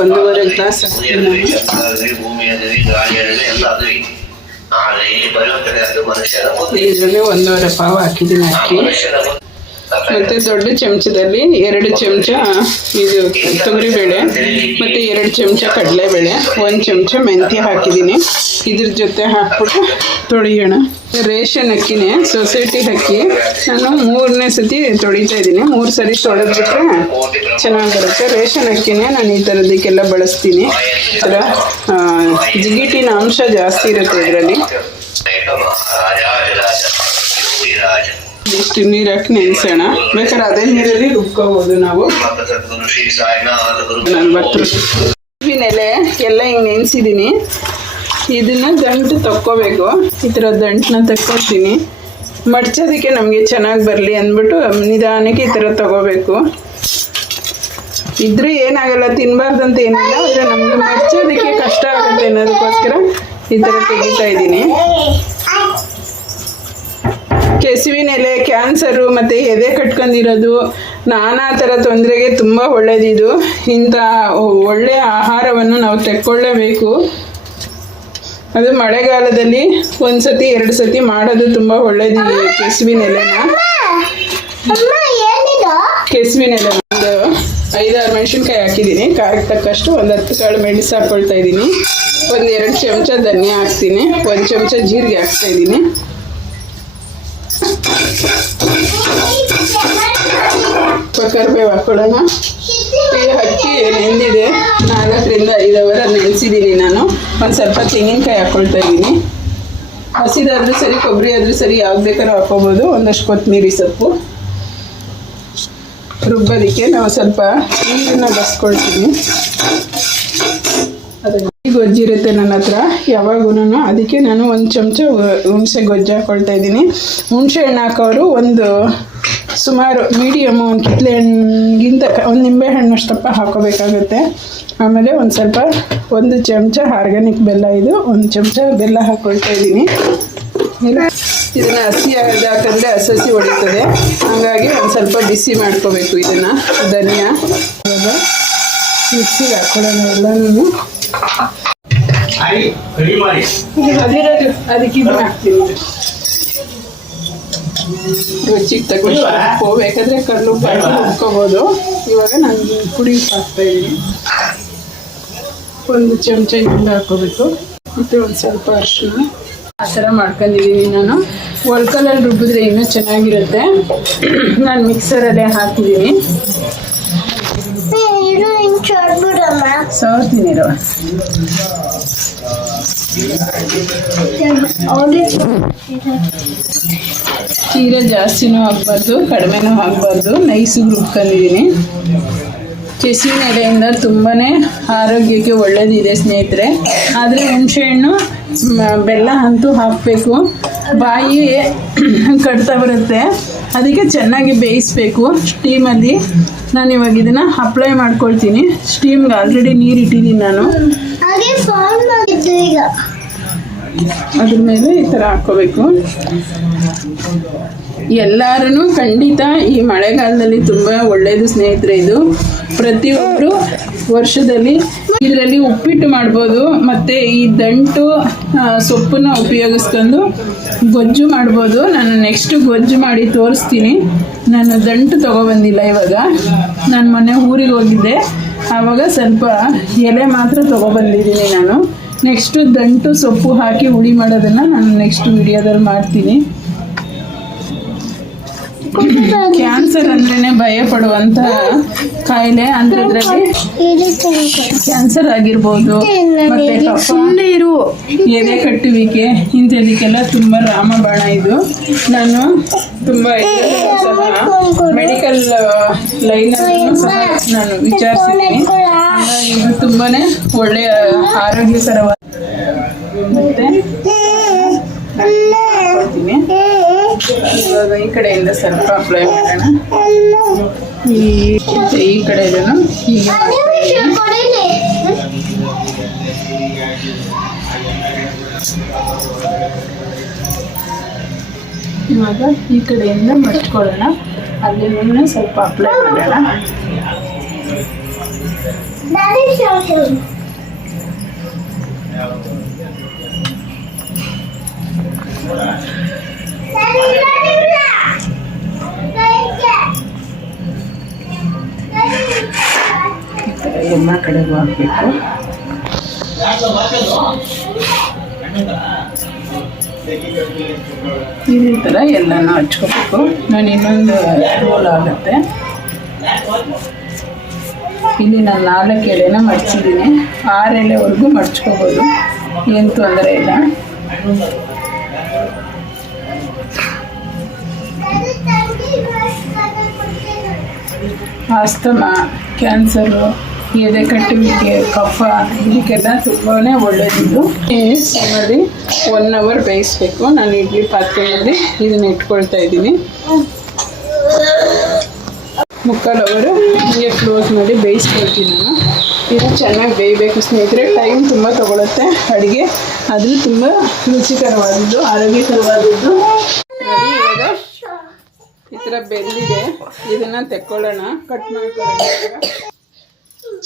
ಒಂದೂವರೆ ಗ್ಲಾಸ್ ಇದರಲ್ಲಿ ಒಂದೂವರೆ ಪಾವು ಹಾಕಿದ್ದೀನಿ ಬುದ್ಧಿ ಮತ್ತೆ ದೊಡ್ಡ ಚಮಚದಲ್ಲಿ ಎರಡು ಚಮಚ ಇದು ತೊಗರಿಬೇಳೆ, ಮತ್ತೆ ಎರಡು ಚಮಚ ಕಡಲೆ ಬೇಳೆ ಒಂದು ಚಮಚ ಮೆಂತ್ಯ ಹಾಕಿದ್ದೀನಿ. ಇದ್ರ ಜೊತೆ ಹಾಕ್ಬಿಟ್ಟು ತೊಳೆಯೋಣ. ರೇಷನ್ ಅಕ್ಕಿನೇ, ಸೊಸೈಟಿ ಅಕ್ಕಿ. ನಾನು ಮೂರನೇ ಸತಿ ತೊಳಿತಾ ಇದ್ದೀನಿ. ಮೂರು ಸರಿ ತೊಳೆದ್ಬಿಟ್ರೆ ಚೆನ್ನಾಗಿ ಬರುತ್ತೆ ರೇಷನ್ ಅಕ್ಕಿನೇ ನಾನು ಈ ಥರದಕ್ಕೆಲ್ಲ ಬಳಸ್ತೀನಿ. ಈ ಜಿಗಿಟಿನ ಅಂಶ ಜಾಸ್ತಿ ಇರುತ್ತೆ ಇದರಲ್ಲಿ. ಇಷ್ಟು ನೀರು ಹಾಕಿ ನೆನೆಸೋಣ ಬೇಕಾದ್ರೆ ಅದೇ ನೀರಲ್ಲಿ ರುಬ್ಕೋಬಹುದು ನಾವು. ನಾನು ಎಲ್ಲ ಹಿಂಗೆ ನೆನೆಸಿದ್ದೀನಿ ಇದನ್ನ ದಂಟು ತಕ್ಕೋಬೇಕು. ಈ ಥರ ದಂಟನ್ನ ತಕ್ಕೊಳ್ತೀನಿ ಮಡ್ಚೋದಕ್ಕೆ ನಮಗೆ ಚೆನ್ನಾಗಿ ಬರಲಿ ಅಂದ್ಬಿಟ್ಟು ನಿಧಾನಕ್ಕೆ ಈ ಥರ ತಗೋಬೇಕು. ಇದ್ರೆ ಏನಾಗಲ್ಲ ತಿನ್ಬಾರ್ದಂತ ಏನಿಲ್ಲ, ಆದರೆ ನಮಗೆ ಮಡ್ಚೋದಕ್ಕೆ ಕಷ್ಟ ಆಗುತ್ತೆ ಅನ್ನೋದಕ್ಕೋಸ್ಕರ ಈ ಥರ ತೆಗಿತಾ ಇದ್ದೀನಿ. ಕೆಸುವಿನ ಎಲೆ ಕ್ಯಾನ್ಸರು ಮತ್ತು ಎದೆ ಕಟ್ಕೊಂಡಿರೋದು ನಾನಾ ಥರ ತೊಂದರೆಗೆ ತುಂಬ ಒಳ್ಳೆಯದಿದು ಇಂಥ ಒಳ್ಳೆಯ ಆಹಾರವನ್ನು ನಾವು ತೆಕ್ಕೊಳ್ಳಬೇಕು. ಅದು ಮಳೆಗಾಲದಲ್ಲಿ ಒಂದು ಸತಿ ಎರಡು ಸತಿ ಮಾಡೋದು ತುಂಬ ಒಳ್ಳೆಯದಿದೆ ಕೆಸುವಿನ ಎಲೆನ ಕೆಸುವಿನ ಎಲೆ ಒಂದು ಐದಾರು ಮೆಣಸಿನ್ಕಾಯಿ ಹಾಕಿದ್ದೀನಿ. ಕಾಯಿಗೆ ತಕ್ಕಷ್ಟು ಒಂದು ಹತ್ತು ಕಾಳು ಮೆಣಸು ಹಾಕ್ಕೊಳ್ತಾ ಇದ್ದೀನಿ. ಒಂದು ಎರಡು ಚಮಚ ಧನಿಯಾ ಹಾಕ್ತೀನಿ. ಒಂದು ಚಮಚ ಜೀರಿಗೆ ಹಾಕ್ತಾ ಇದ್ದೀನಿ. ಕರಿಬೇವು ಹಾಕ್ಕೊಳ್ಳೋಣ ಈಗ ಅಕ್ಕಿ ನೆಂದಿದೆ ನಾಲ್ಕರಿಂದ ಐದು ಅವರ ನೆನೆಸಿದ್ದೀನಿ ನಾನು. ಒಂದು ಸ್ವಲ್ಪ ತೆಂಗಿನಕಾಯಿ ಹಾಕ್ಕೊಳ್ತಾ ಇದ್ದೀನಿ ಹಸಿದಾದ್ರೂ ಸರಿ, ಕೊಬ್ಬರಿ ಆದರೂ ಸರಿ, ಯಾವ್ದು ಬೇಕಾದ್ರೂ ಹಾಕ್ಕೋಬೋದು ಒಂದಷ್ಟು ಕೊತ್ತಂಬರಿ ಸೊಪ್ಪು. ರುಬ್ಬೋದಕ್ಕೆ ನಾವು ಸ್ವಲ್ಪ ನೀರನ್ನು ಬಸ್ಕೊಳ್ತೀನಿ. ಅದಕ್ಕೆ ಗೊಜ್ಜಿರುತ್ತೆ ನನ್ನ ಹತ್ರ ಯಾವಾಗೂ ಅದಕ್ಕೆ ನಾನು ಒಂದು ಚಮಚ ಹುಣಸೆ ಗೊಜ್ಜು ಹಾಕೊಳ್ತಾ ಇದ್ದೀನಿ. ಹುಣಸೆ ಹಣ್ಣು ಹಾಕೋರು ಒಂದು ಸುಮಾರು ಮೀಡಿಯಮ್ ಒಂದು ಕಿತ್ಲೆ ಹಣ್ಣಿಗಿಂತ ಒಂದು ನಿಂಬೆ ಹಣ್ಣು ಅಷ್ಟಪ್ಪ ಹಾಕೋಬೇಕಾಗುತ್ತೆ. ಆಮೇಲೆ ಒಂದು ಸ್ವಲ್ಪ ಒಂದು ಚಮಚ ಆರ್ಗ್ಯಾನಿಕ್ ಬೆಲ್ಲ ಇದು ಒಂದು ಚಮಚ ಬೆಲ್ಲ ಹಾಕ್ಕೊಳ್ತಾ ಇದ್ದೀನಿ. ಇದನ್ನ ಹಸಿ ಹಾಕಿದ್ರೆ ಹಸಿ ಹೊಡಿತದೆ. ಹಾಗಾಗಿ ಒಂದು ಸ್ವಲ್ಪ ಬಿಸಿ ಮಾಡ್ಕೋಬೇಕು ಇದನ್ನ ಧನಿಯಾ. ಇವಾಗ ಮಿಕ್ಸಿಗೆ ಹಾಕೊಳ್ಳೋಣ ಎಲ್ಲನೂ ರುಚಿಗೆ ತಗೊಂಡು ಬೇಕಾದ್ರೆ ಕಲ್ಲು ಹಾಕಿ ಇವಾಗ ನಾನು ಪುಡಿ ಹಾಕ್ತಾ ಇದ್ದೀನಿ. ಒಂದು ಚಮಚ ಹಿಂಗ ಹಾಕೋಬೇಕು ಮತ್ತು ಒಂದು ಸ್ವಲ್ಪ ಅರಿಶಿನ ಆ ಥರ ಮಾಡ್ಕೊಂಡಿದೀನಿ ನಾನು. ಒಳ್ಕಲಲ್ಲಿ ರುಬ್ಬಿದ್ರೆ ಇನ್ನೂ ಚೆನ್ನಾಗಿರುತ್ತೆ. ನಾನು ಮಿಕ್ಸರಲ್ಲೇ ಹಾಕಿದ್ದೀನಿ ತೀರಾ ಜಾಸ್ತಿನೂ ಹಾಕ್ಬಾರ್ದು ಕಡಿಮೆನೂ ಹಾಕ್ಬಾರ್ದು ನೈಸಿಗೆ ರುಬ್ಕೊಂಡಿದ್ದೀನಿ. ಕೆಸುವಿನ ಎಲೆಯಿಂದ ತುಂಬಾ ಆರೋಗ್ಯಕ್ಕೆ ಒಳ್ಳೆಯದಿದೆ ಸ್ನೇಹಿತರೆ. ಆದರೆ ಹುಣಸೆಹಣ್ಣು ಬೆಲ್ಲ ಅಂತೂ ಹಾಕಬೇಕು. ಬಾಯಿ ಕಟ್ತಾ ಬರುತ್ತೆ. ಅದಕ್ಕೆ ಚೆನ್ನಾಗಿ ಬೇಯಿಸ್ಬೇಕು ಸ್ಟೀಮಲ್ಲಿ. ನಾನು ಇವಾಗ ಇದನ್ನು ಅಪ್ಲೈ ಮಾಡ್ಕೊಳ್ತೀನಿ. ಸ್ಟೀಮ್ಗೆ ಆಲ್ರೆಡಿ ನೀರು ಇಟ್ಟಿದ್ದೀನಿ ನಾನು. ಅದ್ರ ಮೇಲೆ ಈ ಥರ ಹಾಕ್ಕೋಬೇಕು. ಎಲ್ಲರೂ ಖಂಡಿತ ಈ ಮಳೆಗಾಲದಲ್ಲಿ ತುಂಬ ಒಳ್ಳೆಯದು ಸ್ನೇಹಿತರೆ ಇದು. ಪ್ರತಿಯೊಬ್ಬರು ವರ್ಷದಲ್ಲಿ ಇದರಲ್ಲಿ ಉಪ್ಪಿಟ್ಟು ಮಾಡ್ಬೋದು, ಮತ್ತು ಈ ದಂಟು ಸೊಪ್ಪನ್ನ ಉಪಯೋಗಿಸ್ಕೊಂಡು ಗೊಜ್ಜು ಮಾಡ್ಬೋದು. ನಾನು ನೆಕ್ಸ್ಟ್ ಗೊಜ್ಜು ಮಾಡಿ ತೋರಿಸ್ತೀನಿ. ನಾನು ದಂಟು ತೊಗೊಬಂದಿಲ್ಲ ಇವಾಗ. ನಾನು ಮೊನ್ನೆ ಊರಿಗೆ ಹೋಗಿದ್ದೆ. ಆವಾಗ ಸ್ವಲ್ಪ ಎಲೆ ಮಾತ್ರ ತೊಗೊಬಂದಿದ್ದೀನಿ ನಾನು. ನೆಕ್ಸ್ಟು ದಂಟು ಸೊಪ್ಪು ಹಾಕಿ ಹುಳಿ ಮಾಡೋದನ್ನು ನಾನು ನೆಕ್ಸ್ಟ್ ವಿಡಿಯೋದಲ್ಲಿ ಮಾಡ್ತೀನಿ. ಕ್ಯಾನ್ಸರ್ ಅಂದ್ರೇನೆ ಭಯ ಪಡುವಂತ ಕಾಯಿಲೆ ಅಂದ್ರೆ ಕ್ಯಾನ್ಸರ್ ಆಗಿರ್ಬೋದು, ಮತ್ತೆ ಸುಮ್ಮನೆ ಇರು. ಎದೆ ಕಟ್ಟುವಿಕೆ, ಇಂಥದಕ್ಕೆಲ್ಲ ತುಂಬಾ ರಾಮಬಾಣ ಇದು. ನಾನು ತುಂಬಾ ಮೆಡಿಕಲ್ ಲೈನ್ ಸಹ ನಾನು ವಿಚಾರಿಸಿದ್ದೀನಿ. ಇದು ತುಂಬಾನೇ ಒಳ್ಳೆಯ ಆರೋಗ್ಯಕರವಾದ ಮತ್ತೆ. ಇವಾಗ ಈ ಕಡೆಯಿಂದ ಸ್ವಲ್ಪ ಅಪ್ಲೈ ಮಾಡೋಣ. ಈ ಈ ಕಡೆ ಇದ್ದೀನಿ. ಇವಾಗ ಈ ಕಡೆಯಿಂದ ಮಡ್ಕೊಳ್ಳೋಣ ಅಲ್ಲಿ ಸ್ವಲ್ಪ ಅಪ್ಲೈ ಮಾಡೋಣ. Daddy show ಎಲ್ಲ ಕಡೆಗೂ ಹಾಕಬೇಕು. ಇದೇ ಥರ ಎಲ್ಲನೂ ಹಚ್ಕೋಬೇಕು. ನಾನು ಇನ್ನೊಂದು ರೋಲ್ ಆಗುತ್ತೆ. ಇಲ್ಲಿ ನಾನು ನಾಲ್ಕು ಎಳೆನ ಮಡ್ಚಿದ್ದೀನಿ ಆರು ಎಳೆವರೆಗೂ ಮಡ್ಚ್ಕೋಬೋದು ಏನು ತೊಂದರೆ ಇಲ್ಲ. ಆಸ್ತಮ, ಕ್ಯಾನ್ಸರು, ಎದೆ ಕಟ್ಟುವಿಕೆ ಕಫ, ಇದಕ್ಕೆಲ್ಲ ತುಂಬಾ ಒಳ್ಳೆಯದಿದ್ದು ಸಿಮ್ಮಲ್ಲಿ ಒನ್ ಅವರ್ ಬೇಯಿಸ್ಬೇಕು. ನಾನು ಇಡ್ಲಿ ಪಾತ್ರೆಯಲ್ಲಿ ಇದನ್ನ ಇಟ್ಕೊಳ್ತಾ ಇದ್ದೀನಿ. ಮುಕ್ಕಾಲು ಅವರು ಹೀಗೆ ಕ್ಲೋಸ್ ಮಾಡಿ ಬೇಯಿಸ್ಕೊಳ್ತೀನಿ ನಾನು. ಇದು ಚೆನ್ನಾಗಿ ಬೇಯಬೇಕು ಸ್ನೇಹಿತರೆ. ಟೈಮ್ ತುಂಬ ತಗೊಳುತ್ತೆ ಅಡುಗೆ. ಅದು ತುಂಬ ರುಚಿಕರವಾದದ್ದು, ಆರೋಗ್ಯಕರವಾದದ್ದು. ಥರ ಬೆಂದಿದೆ ಇದನ್ನ ತೆಕ್ಕೊಳ್ಳೋಣ. ಕಟ್ ಮಾಡ್ಕೊಳ್ಳೋಣ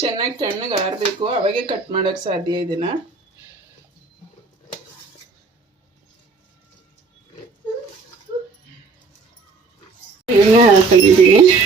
ಚೆನ್ನಾಗಿ ತಣ್ಣಗೆ ಆರಬೇಕು. ಅವಾಗೆ ಕಟ್ ಮಾಡೋಕ್ಕೆ ಸಾಧ್ಯ ಇದನ್ನ. ತೆಗಿದೀವಿ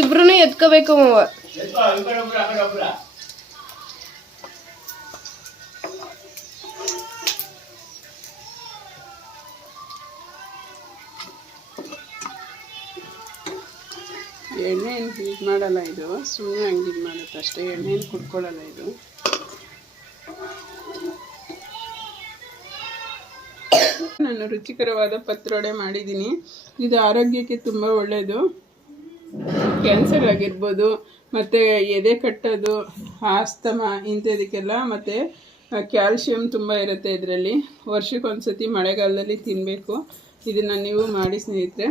ಇಬ್ರು ಎತ್ಕೋಬೇಕು ಅವ ಎಣ್ಣೆ ಯೂಸ್ ಮಾಡಲ್ಲ ಇದು. ಸುಮ್ಮನೆ ಹಂಗೆ ಇದು ಮಾಡುತ್ತೆ ಅಷ್ಟೇ. ಎಣ್ಣೆ ಏನು ಕುಡ್ಕೊಳ್ಳಲ್ಲ ಇದು. ನಾನು ರುಚಿಕರವಾದ ಪತ್ರೊಡೆ ಮಾಡಿದ್ದೀನಿ. ಇದು ಆರೋಗ್ಯಕ್ಕೆ ತುಂಬ ಒಳ್ಳೆಯದು ಕ್ಯಾನ್ಸರ್ ಆಗಿರ್ಬೋದು, ಮತ್ತು ಎದೆ ಕಟ್ಟೋದು, ಆಸ್ತಮ, ಇಂಥದಕ್ಕೆಲ್ಲ ಮತ್ತು ಕ್ಯಾಲ್ಶಿಯಂ ತುಂಬ ಇರುತ್ತೆ ಇದರಲ್ಲಿ. ವರ್ಷಕ್ಕೊಂದು ಸತಿ ಮಳೆಗಾಲದಲ್ಲಿ ತಿನ್ನಬೇಕು ಇದನ್ನು ನೀವು ಮಾಡಿ ಸ್ನೇಹಿತರೆ.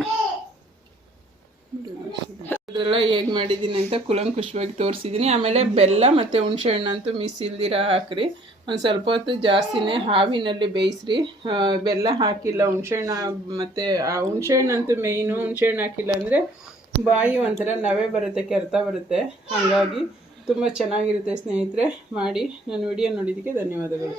ಅದೆಲ್ಲ ಹೇಗೆ ಮಾಡಿದ್ದೀನಿ ಅಂತ ಕುಲಂಕುಷವಾಗಿ ತೋರಿಸಿದ್ದೀನಿ. ಆಮೇಲೆ ಬೆಲ್ಲ ಮತ್ತು ಹುಣಸೆ ಹಣ್ಣಂತೂ ಮಿಸ್ ಇಲ್ದಿರ ಹಾಕ್ರಿ. ಒಂದು ಸ್ವಲ್ಪ ಹೊತ್ತು ಜಾಸ್ತಿನೇ ಹಾವಿನಲ್ಲಿ ಬೇಯಿಸ್ರಿ. ಬೆಲ್ಲ ಹಾಕಿಲ್ಲ, ಹುಣಸೆ ಹಣ್ಣು, ಮತ್ತು, ಆ, ಹುಣಸೆ ಅಂತೂ ಮೇಯ್ನು ಹುಣಸೆ ಹಣ್ಣು ಹಾಕಿಲ್ಲ ಅಂದರೆ ಬಾಯಿ ಒಂಥರ ನವೆ ಬರುತ್ತೆ, ಕೆರೆತ ಬರುತ್ತೆ. ಹಾಗಾಗಿ ತುಂಬ ಚೆನ್ನಾಗಿರುತ್ತೆ ಸ್ನೇಹಿತರೆ, ಮಾಡಿ ನಾನು ವಿಡಿಯೋ ನೋಡಿದ್ದಕ್ಕೆ ಧನ್ಯವಾದಗಳು.